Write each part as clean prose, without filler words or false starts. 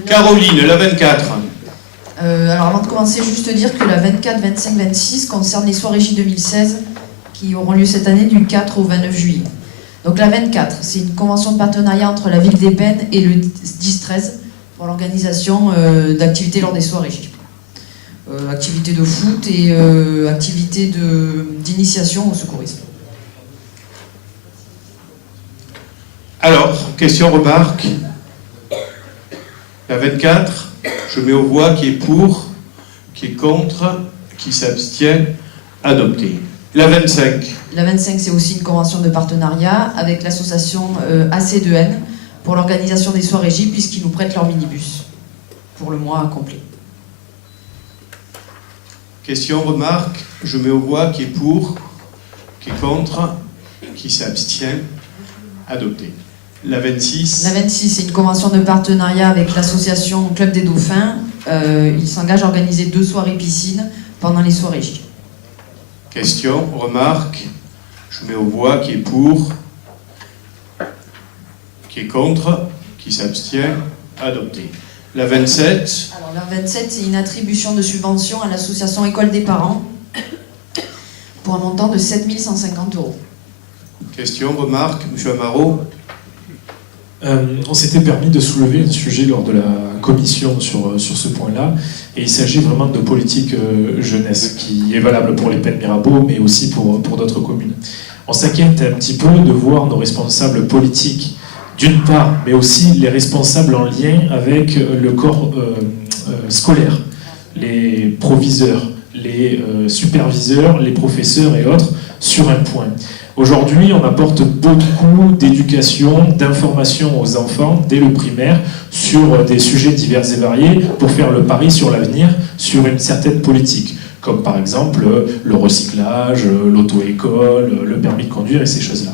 Caroline, la 24. Alors avant de commencer, juste dire que la 24, 25, 26 concerne les soirées J 2016 qui auront lieu cette année du 4 au 29 juillet. Donc la 24, c'est une convention de partenariat entre la ville d'Épène et le 10-13 pour l'organisation d'activités lors des soirées J. Activités de foot et activités d'initiation au secourisme. Alors, question, remarque. La 24, je mets aux voix qui est pour, qui est contre, qui s'abstient, adopté. La 25. La 25, c'est aussi une convention de partenariat avec l'association AC2N pour l'organisation des soirées J puisqu'ils nous prêtent leur minibus pour le mois complet. Question, remarque, je mets aux voix qui est pour, qui est contre, qui s'abstient, adopté. La 26. La 26, c'est une convention de partenariat avec l'association Club des Dauphins. Ils s'engagent à organiser 2 soirées piscine pendant les soirées J. Question, remarque, je mets aux voix qui est pour, qui est contre, qui s'abstient, adopté. La 27. Alors la 27, c'est une attribution de subvention à l'association École des parents pour un montant de 7 150 €. Question, remarque, M. Amaro. On s'était permis de soulever un sujet lors de la commission sur ce point-là, et il s'agit vraiment de politique jeunesse, qui est valable pour les Pennes Mirabeau, mais aussi pour d'autres communes. On s'inquiète un petit peu de voir nos responsables politiques, d'une part, mais aussi les responsables en lien avec le corps scolaire, les proviseurs, les superviseurs, les professeurs et autres, sur un point. Aujourd'hui, on apporte beaucoup d'éducation, d'information aux enfants, dès le primaire, sur des sujets divers et variés, pour faire le pari sur l'avenir, sur une certaine politique, comme par exemple le recyclage, l'auto-école, le permis de conduire et ces choses-là.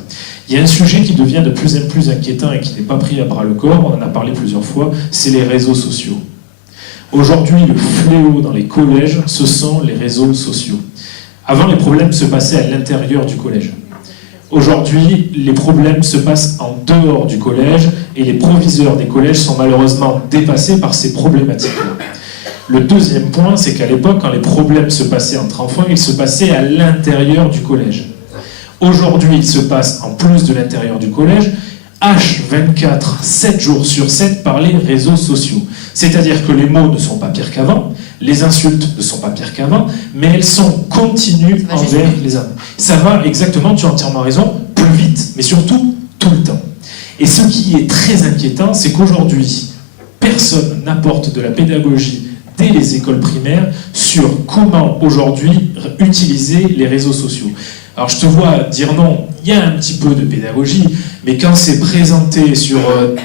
Il y a un sujet qui devient de plus en plus inquiétant et qui n'est pas pris à bras-le-corps, on en a parlé plusieurs fois, c'est les réseaux sociaux. Aujourd'hui, le fléau dans les collèges, ce sont les réseaux sociaux. Avant, les problèmes se passaient à l'intérieur du collège. Aujourd'hui, les problèmes se passent en dehors du collège et les proviseurs des collèges sont malheureusement dépassés par ces problématiques-là. Le deuxième point, c'est qu'à l'époque, quand les problèmes se passaient entre enfants, ils se passaient à l'intérieur du collège. Aujourd'hui, ils se passent en plus de l'intérieur du collège, H24, 7 jours sur 7 par les réseaux sociaux. C'est-à-dire que les mots ne sont pas pires qu'avant, les insultes ne sont pas pires qu'avant, mais elles sont continues envers les hommes. Ça va exactement, tu as entièrement raison, plus vite, mais surtout tout le temps. Et ce qui est très inquiétant, c'est qu'aujourd'hui, personne n'apporte de la pédagogie dès les écoles primaires sur comment aujourd'hui utiliser les réseaux sociaux. Alors je te vois dire non, il y a un petit peu de pédagogie, mais quand c'est présenté sur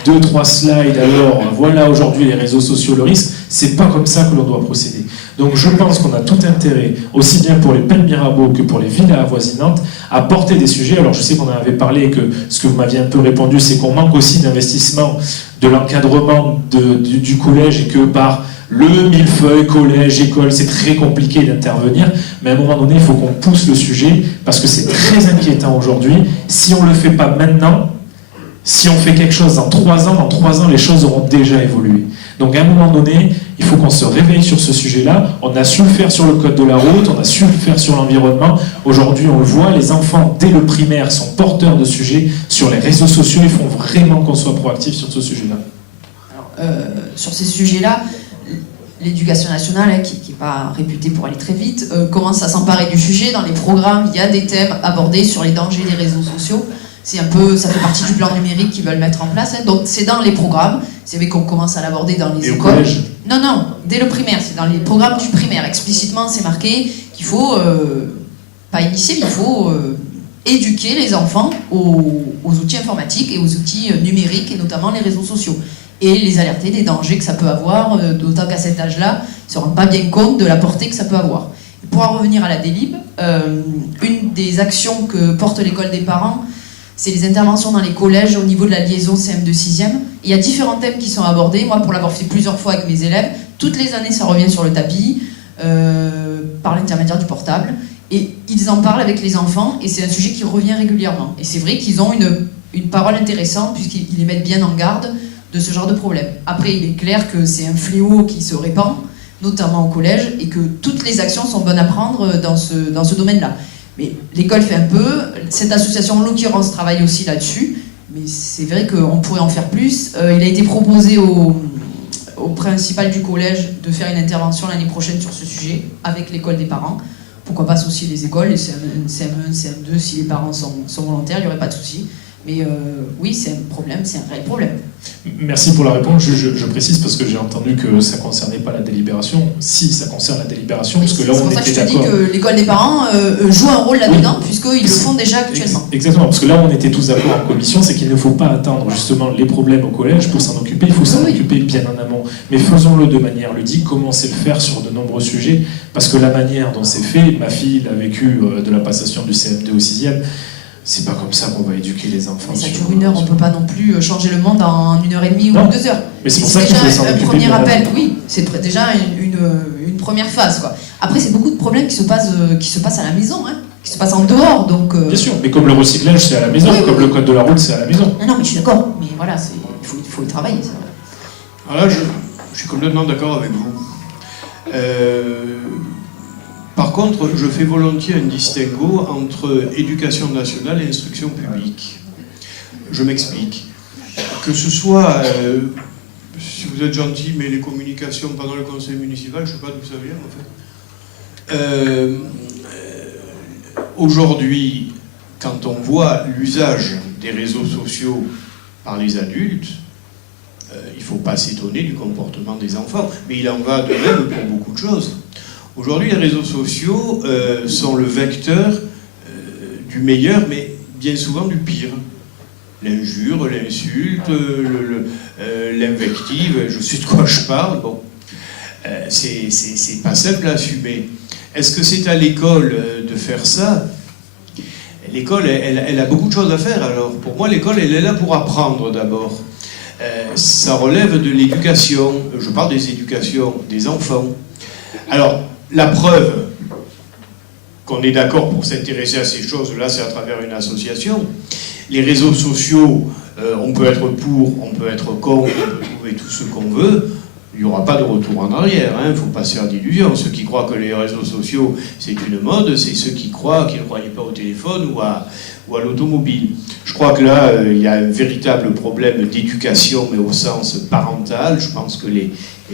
2-3 slides, alors voilà aujourd'hui les réseaux sociaux, le risque, c'est pas comme ça que l'on doit procéder. Donc je pense qu'on a tout intérêt, aussi bien pour les Pennes Mirabeau que pour les villes avoisinantes, à porter des sujets. Alors je sais qu'on en avait parlé et que ce que vous m'aviez un peu répondu, c'est qu'on manque aussi d'investissement de l'encadrement du collège et que par le millefeuille, collège, école, c'est très compliqué d'intervenir, mais à un moment donné, il faut qu'on pousse le sujet, parce que c'est très inquiétant aujourd'hui. Si on ne le fait pas maintenant, si on fait quelque chose dans 3 ans, les choses auront déjà évolué. Donc à un moment donné, il faut qu'on se réveille sur ce sujet-là. On a su le faire sur le code de la route, on a su le faire sur l'environnement. Aujourd'hui, on le voit, les enfants, dès le primaire, sont porteurs de sujets sur les réseaux sociaux. Il faut vraiment qu'on soit proactif sur ce sujet-là. Alors, sur ces sujets-là, l'éducation nationale, qui n'est pas réputée pour aller très vite, commence à s'emparer du sujet. Dans les programmes, il y a des thèmes abordés sur les dangers des réseaux sociaux. Ça fait partie du plan numérique qu'ils veulent mettre en place. Donc c'est dans les programmes. C'est vrai qu'on commence à l'aborder dans les écoles. Collège. Non, dès le primaire. C'est dans les programmes du primaire. Explicitement, c'est marqué qu'il faut, pas initier, mais il faut éduquer les enfants aux outils informatiques et aux outils numériques, et notamment les réseaux sociaux. Et les alerter des dangers que ça peut avoir, d'autant qu'à cet âge-là, ils ne se rendent pas bien compte de la portée que ça peut avoir. Et pour en revenir à la délib, une des actions que porte l'école des parents, c'est les interventions dans les collèges au niveau de la liaison CM2 6e. Il y a différents thèmes qui sont abordés. Moi, pour l'avoir fait plusieurs fois avec mes élèves, toutes les années, ça revient sur le tapis, par l'intermédiaire du portable. Et ils en parlent avec les enfants, et c'est un sujet qui revient régulièrement. Et c'est vrai qu'ils ont une parole intéressante, puisqu'ils les mettent bien en garde de ce genre de problème. Après, il est clair que c'est un fléau qui se répand, notamment au collège, et que toutes les actions sont bonnes à prendre dans ce domaine-là. Mais l'école fait un peu, cette association en l'occurrence travaille aussi là-dessus, mais c'est vrai qu'on pourrait en faire plus. Il a été proposé au principal du collège de faire une intervention l'année prochaine sur ce sujet, avec l'école des parents. Pourquoi pas associer les écoles, les CM1, CM2, si les parents sont volontaires, il n'y aurait pas de souci. Mais oui, c'est un problème, c'est un réel problème. Merci pour la réponse. Je précise parce que j'ai entendu que ça ne concernait pas la délibération. Si, ça concerne la délibération, parce que là, on était d'accord. C'est pour ça que je te dis que l'école des parents joue un rôle là-dedans, oui, puisqu'ils le font déjà actuellement. Exactement, parce que là, on était tous d'accord en commission, c'est qu'il ne faut pas attendre justement les problèmes au collège pour s'en occuper, il faut s'en occuper bien en amont. Mais faisons-le de manière ludique, commencez le faire sur de nombreux sujets, parce que la manière dont c'est fait, ma fille l'a vécu de la passation du CM2 au 6e, c'est pas comme ça qu'on va éduquer les enfants. Mais ça dure 1 heure, on peut pas non plus changer le monde en 1h30 ou 2 heures. Mais c'est pour ça qu'il faut s'en occuper. Un premier appel, oui, c'est déjà une première phase, quoi. Après, c'est beaucoup de problèmes qui se passent à la maison, hein, qui se passent en dehors, donc... Bien sûr, mais comme le recyclage, c'est à la maison, comme le code de la route, c'est à la maison. Non, mais je suis d'accord, mais voilà, il faut y travailler, ça. Alors là, je suis complètement d'accord avec vous. Par contre, je fais volontiers un distinguo entre éducation nationale et instruction publique. Je m'explique. Que ce soit, si vous êtes gentil, mais les communications pendant le conseil municipal, je ne sais pas d'où ça vient en fait. Aujourd'hui, quand on voit l'usage des réseaux sociaux par les adultes, il ne faut pas s'étonner du comportement des enfants. Mais il en va de même pour beaucoup de choses. Aujourd'hui, les réseaux sociaux sont le vecteur du meilleur, mais bien souvent du pire. L'injure, l'insulte, l'invective, je sais de quoi je parle. Bon, c'est pas simple à assumer. Est-ce que c'est à l'école de faire ça? L'école, elle a beaucoup de choses à faire. Alors, pour moi, l'école, elle est là pour apprendre d'abord. Ça relève de l'éducation. Je parle des éducations des enfants. Alors, la preuve qu'on est d'accord pour s'intéresser à ces choses-là, c'est à travers une association. Les réseaux sociaux, on peut être pour, on peut être contre, on peut trouver tout ce qu'on veut. Il n'y aura pas de retour en arrière, il ne faut pas se faire d'illusions. Ceux qui croient que les réseaux sociaux, c'est une mode, c'est ceux qui croient qu'ils ne croyaient pas au téléphone ou à l'automobile. Je crois que là, il y a un véritable problème d'éducation, mais au sens parental. Je pense que les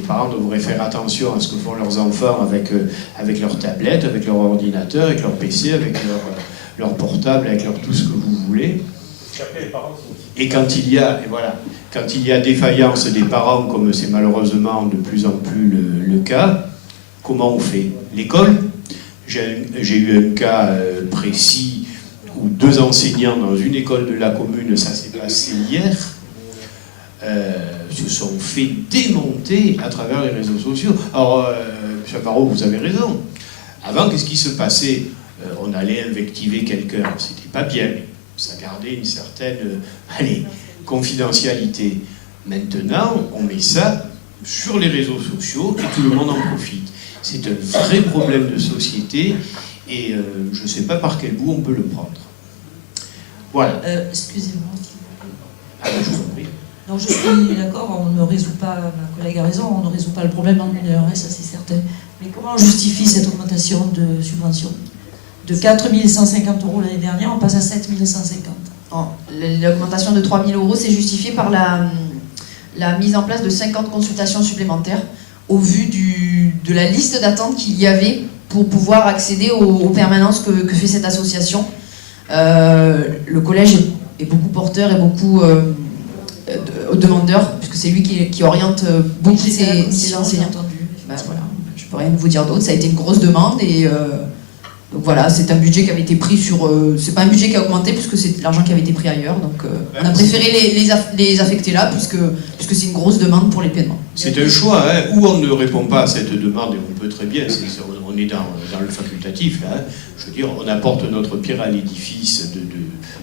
parents devraient faire attention à ce que font leurs enfants avec leur tablette, avec leur ordinateur, avec leur PC, avec leur portable, avec leur tout ce que vous voulez. Et quand il y a défaillance des parents, comme c'est malheureusement de plus en plus le cas, comment on fait? L'école? J'ai eu un cas précis où 2 enseignants dans une école de la commune, ça s'est passé hier, se sont fait démonter à travers les réseaux sociaux. Alors, M. Parot, vous avez raison. Avant, qu'est-ce qui se passait? On allait invectiver quelqu'un, c'était pas bien, mais ça gardait une certaine confidentialité. Maintenant, on met ça sur les réseaux sociaux et tout le monde en profite. C'est un vrai problème de société et je ne sais pas par quel bout on peut le prendre. Voilà. Excusez-moi. Ah ben, je vous en prie. Non, je suis d'accord, on ne résout pas, ma collègue a raison, on ne résout pas le problème en 1 heure, ça c'est certain. Mais comment on justifie cette augmentation de subvention? De 4 150 € l'année dernière, on passe à 7 150. L'augmentation de 3 000 €, c'est justifié par la mise en place de 50 consultations supplémentaires au vu de la liste d'attente qu'il y avait pour pouvoir accéder aux permanences que fait cette association. Le collège est beaucoup porteur et beaucoup demandeur, puisque c'est lui qui oriente beaucoup ses enseignants. Ben, voilà, je ne peux rien vous dire d'autre, ça a été une grosse demande et... donc voilà, c'est un budget qui avait été pris sur... c'est pas un budget qui a augmenté puisque c'est l'argent qui avait été pris ailleurs. Donc on a préféré les affecter là puisque c'est une grosse demande pour les paiements. C'est un choix, hein, où on ne répond pas à cette demande, et on peut très bien, on est dans le facultatif, là, hein, je veux dire, on apporte notre pierre à l'édifice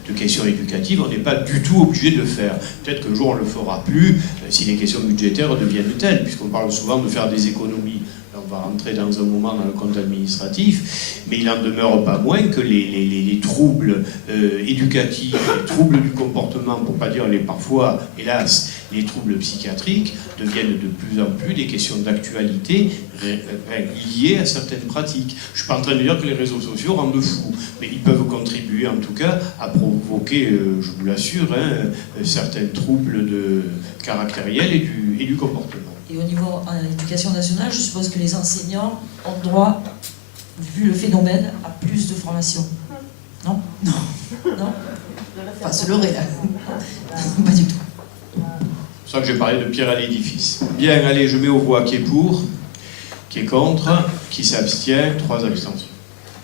de questions éducatives, on n'est pas du tout obligé de le faire. Peut-être qu'un jour on ne le fera plus si les questions budgétaires deviennent telles, puisqu'on parle souvent de faire des économies. Alors on va rentrer dans un moment dans le compte administratif, mais il n'en demeure pas moins que les troubles éducatifs, les troubles du comportement, pour ne pas dire parfois, hélas, les troubles psychiatriques, deviennent de plus en plus des questions d'actualité liées à certaines pratiques. Je ne suis pas en train de dire que les réseaux sociaux rendent fous, mais ils peuvent contribuer en tout cas à provoquer, je vous l'assure, certains troubles caractériels et du comportement. Et au niveau de l'éducation nationale, je suppose que les enseignants ont droit, vu le phénomène, à plus de formation. Non? Non. Non? Pas se leurrer là. Pas du tout. C'est pour ça que j'ai parlé de pierre à l'édifice. Bien, allez, je mets aux voix qui est pour, qui est contre, qui s'abstient, 3 abstentions.